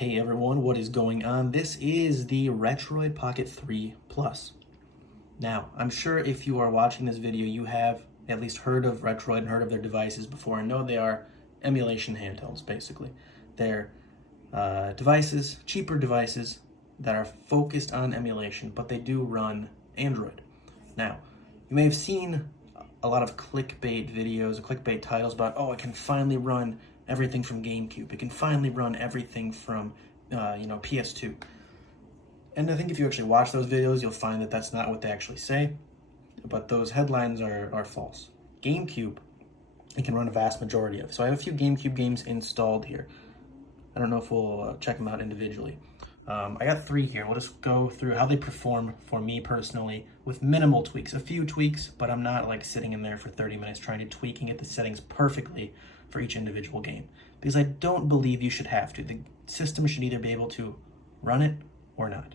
Hey everyone, what is going on? This is the Retroid Pocket 3 Plus. Now, I'm sure if you are watching this video, you have at least heard of Retroid and heard of their devices before and know they are emulation handhelds, basically. They're devices, cheaper devices that are focused on emulation, but they do run Android. Now, you may have seen a lot of clickbait videos, clickbait titles about, oh, it can finally run everything from GameCube. It can finally run everything from, PS2. And I think if you actually watch those videos, you'll find that that's not what they actually say. But those headlines are false. GameCube, it can run a vast majority of. So I have a few GameCube games installed here. I don't know if we'll check them out individually. I got 3 here. We'll just go through how they perform for me personally with minimal tweaks. A few tweaks, but I'm not like sitting in there for 30 minutes trying to tweak and get the settings perfectly for each individual game. Because I don't believe you should have to. The system should either be able to run it or not.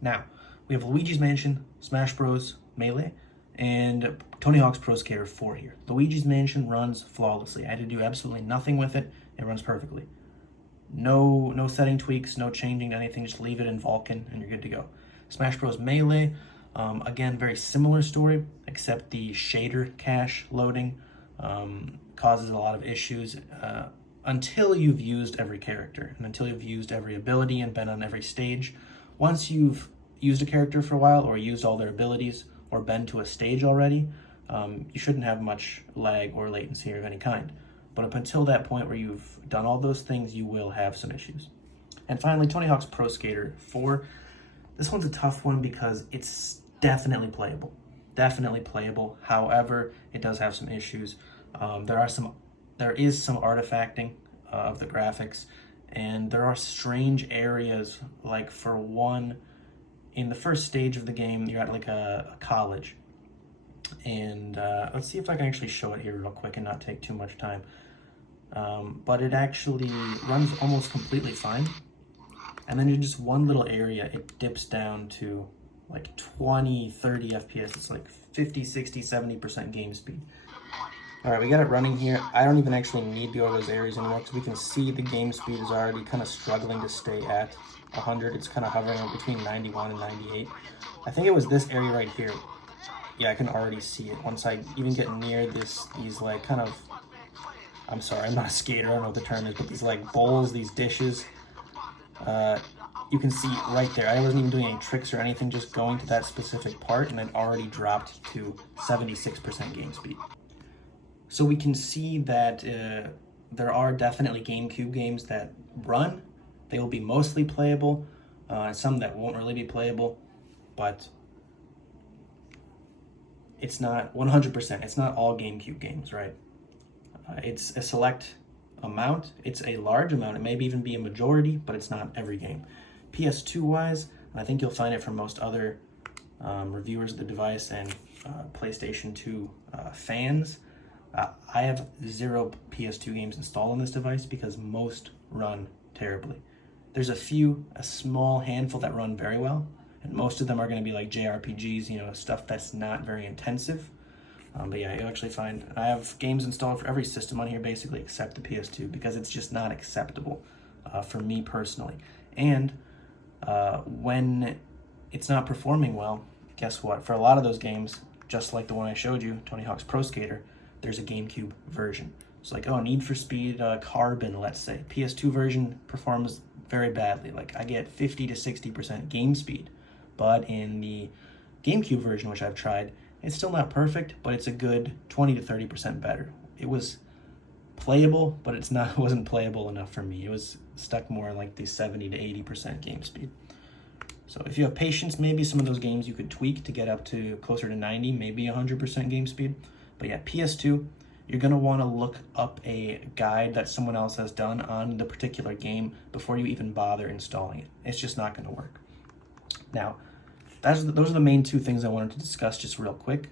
Now, we have Luigi's Mansion, Smash Bros. Melee, and Tony Hawk's Pro Skater 4 here. Luigi's Mansion runs flawlessly. I had to do absolutely nothing with it. It runs perfectly. No setting tweaks, no changing anything, just leave it in Vulkan and you're good to go. Smash Bros. Melee, again, very similar story, except the shader cache loading causes a lot of issues until you've used every character and until you've used every ability and been on every stage. Once you've used a character for a while or used all their abilities or been to a stage already, you shouldn't have much lag or latency of any kind. But up until that point where you've done all those things, you will have some issues. And finally, Tony Hawk's Pro Skater 4. This one's a tough one because it's definitely playable. Definitely playable. However, it does have some issues. There is some artifacting of the graphics, and there are strange areas, like for one, in the first stage of the game, you're at like a college. And let's see if I can actually show it here real quick and not take too much time. But it actually runs almost completely fine. And then in just one little area, it dips down to like 20, 30 FPS. It's like 50, 60, 70% game speed. All right, we got it running here. I don't even actually need to go to those areas anymore because we can see the game speed is already kind of struggling to stay at 100. It's kind of hovering between 91 and 98. I think it was this area right here. Yeah, I can already see it. Once I even get near these like kind of, I'm sorry, I'm not a skater, I don't know what the term is, but these like bowls, these dishes, you can see right there. I wasn't even doing any tricks or anything, just going to that specific part, and it already dropped to 76% game speed. So we can see that there are definitely GameCube games that run. They will be mostly playable, some that won't really be playable, but it's not 100%. It's not all GameCube games, right? It's a select amount. It's a large amount. It may even be a majority, but it's not every game. PS2-wise, I think you'll find it from most other reviewers of the device and PlayStation 2 fans. I have 0 PS2 games installed on this device because most run terribly. There's a small handful that run very well, and most of them are going to be like JRPGs, stuff that's not very intensive. But yeah, you'll actually find I have games installed for every system on here basically except the PS2 because it's just not acceptable for me personally. And when it's not performing well, guess what? For a lot of those games, just like the one I showed you, Tony Hawk's Pro Skater, there's a GameCube version. It's like, Need for Speed Carbon, let's say. PS2 version performs very badly. Like I get 50 to 60% game speed. But in the GameCube version, which I've tried, it's still not perfect, but it's a good 20 to 30% better. It was playable, but it wasn't playable enough for me. It was stuck more in like the 70 to 80% game speed. So if you have patience, maybe some of those games you could tweak to get up to closer to 90, maybe 100% game speed. But yeah, PS2, you're going to want to look up a guide that someone else has done on the particular game before you even bother installing it. It's just not going to work. Now, those are the main 2 things I wanted to discuss just real quick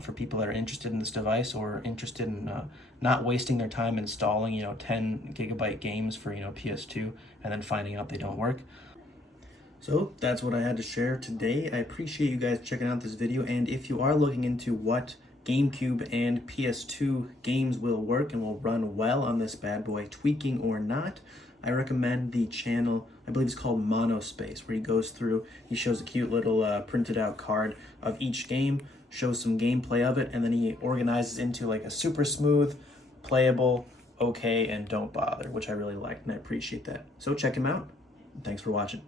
for people that are interested in this device or interested in not wasting their time installing, 10 gigabyte games for, PS2 and then finding out they don't work. So that's what I had to share today. I appreciate you guys checking out this video, and if you are looking into what GameCube and PS2 games will work and will run well on this bad boy, tweaking or not, I recommend the channel, I believe it's called Monospace, where he goes through, he shows a cute little printed out card of each game, shows some gameplay of it, and then he organizes into like a super smooth, playable, okay, and don't bother, which I really like, and I appreciate that. So check him out. Thanks for watching.